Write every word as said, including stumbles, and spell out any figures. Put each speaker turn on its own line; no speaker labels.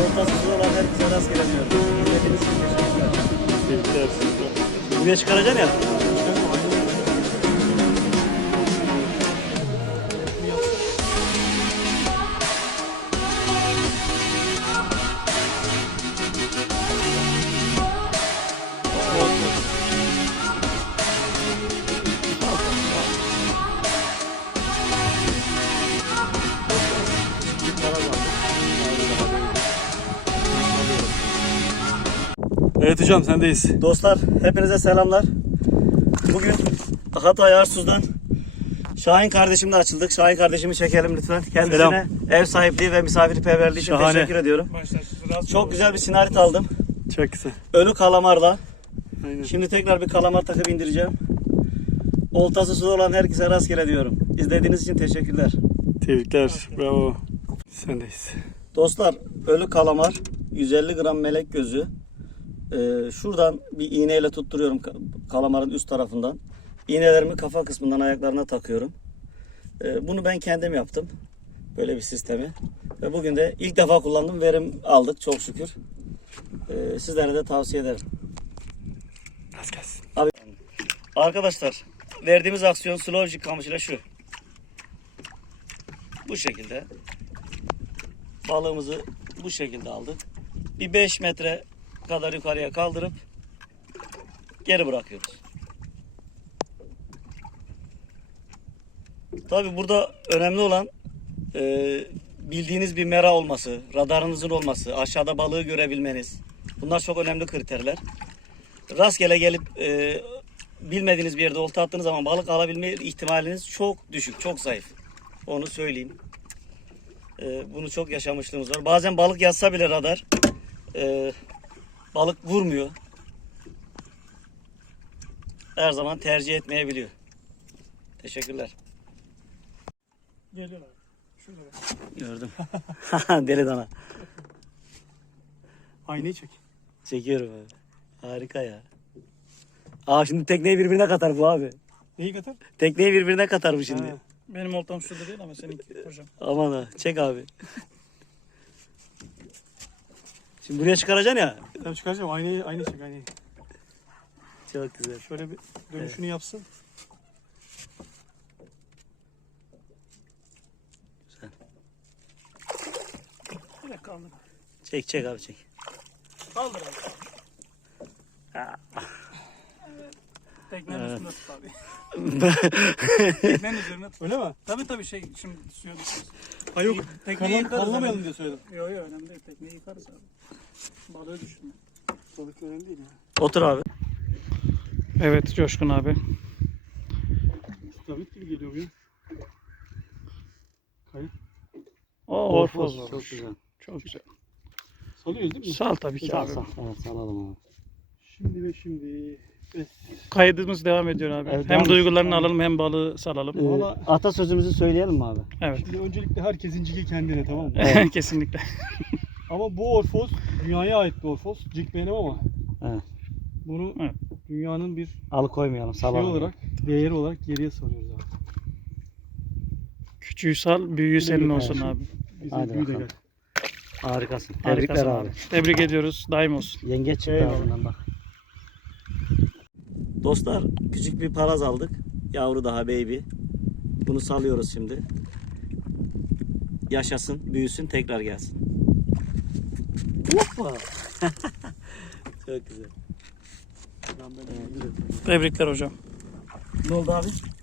Ortasız olan herkese rast gelemiyorum. İzlediğiniz için teşekkürler. Buraya çıkaracaksın ya.
Evet hocam sendeyiz.
Dostlar hepinize selamlar. Bugün Hatay Arsuz'dan Şahin kardeşimle açıldık. Şahin kardeşimi çekelim lütfen. Kendisine
Selam.
ev sahipliği ve misafirperverliği için
Şahane.
teşekkür ediyorum. Çok güzel bir sinarit aldım.
Çok güzel.
Ölü kalamarla.
Aynen.
Şimdi tekrar bir kalamar takıp indireceğim. Oltası suda olan herkese rastgele diyorum. İzlediğiniz için teşekkürler.
Tebrikler. Bravo. Sendeyiz.
Dostlar ölü kalamar, yüz elli gram melek gözü. Ee, şuradan bir iğneyle tutturuyorum kalamarın üst tarafından. İğnelerimi kafa kısmından ayaklarına takıyorum. Ee, bunu ben kendim yaptım. Böyle bir sistemi. Ve bugün de ilk defa kullandım. Verim aldık çok şükür. Ee, sizlere de tavsiye ederim.
Rast gelsin.
Abi, arkadaşlar verdiğimiz aksiyon slow jig kamışıyla şu. Bu şekilde balığımızı bu şekilde aldık. Bir beş metre kadar yukarıya kaldırıp geri bırakıyoruz. Tabi burada önemli olan e, bildiğiniz bir mera olması, radarınızın olması, aşağıda balığı görebilmeniz. Bunlar çok önemli kriterler. Rastgele gelip e, bilmediğiniz bir yerde olta attığınız zaman balık alabilme ihtimaliniz çok düşük, çok zayıf. Onu söyleyeyim. E, bunu çok yaşamışlığımız var. Bazen balık yazsa bile radar e, balık vurmuyor. Her zaman tercih etmeyebiliyor. Teşekkürler.
Geliyorlar. Şurada.
Gördüm. Deli dana.
Aynayı çek.
Çekiyorum abi. Harika ya. Aa şimdi tekneyi birbirine katar bu abi.
Neyi katar?
Tekneyi birbirine katar bu şimdi.
Ha. Benim oltam şurada değil ama seninki hocam.
Aman ha. Çek abi. Şimdi buraya çıkaracaksın ya.
Ben çıkaracağım. Aynayı, aynayı çek aynayı.
Çok güzel.
Şöyle bir dönüşünü yapsın.
Güzel.
Bir dakika kaldır.
Çek çek abi çek.
Kaldır abi. Teknenin
Evet.
üstünde tut abi. Teknenin üzerine tut. Öyle mi? Tabii tabii şey şimdi suya düşüyoruz. Ha yok. Tekneyi yıkarız. Kallamayalım diye söyledim. Yok yok önemli değil. Tekneyi yıkarız abi. Balığı düşürme. Balık önemli değil ya.
Otur abi.
Evet Coşkun abi.
Stavit gibi geliyor bu ya. Kayıp.
O orfoz olmuş.
Çok güzel.
Çok güzel.
Salıyoruz değil mi?
Sal tabii ki abi.
Evet salalım abi.
Şimdi ve şimdi. Evet.
Kaydımız devam ediyor abi.
Evet,
hem
devam
duygularını alalım hem balığı salalım.
Ee,
Valla-
atasözümüzü söyleyelim mi abi?
Evet.
Şimdi öncelikle herkesin cigi kendine, tamam mı?
Kesinlikle.
Ama bu orfoz dünyaya ait bir orfoz. Cig benim ama
Evet.
bunu
Evet.
dünyanın bir
Alıkoymayalım
şey
salalım.
olarak, değeri olarak geriye sarıyoruz abi.
Küçüğü sal, büyüğü senin olsun
Evet.
abi.
Bize
Hadi
büyü de
bakalım.
gel.
Harikasın.
Harikasın
Tebrikler abi.
Tebrik ediyoruz. Daim olsun.
Yengeç çıktı
Eyvallah.
ağzından bak. Dostlar küçük bir paraz aldık. Yavru daha baby. Bunu salıyoruz şimdi. Yaşasın, büyüsün, tekrar gelsin. Hoppa. Çok güzel.
Ben ben
Tebrikler hocam.
Ne oldu abi?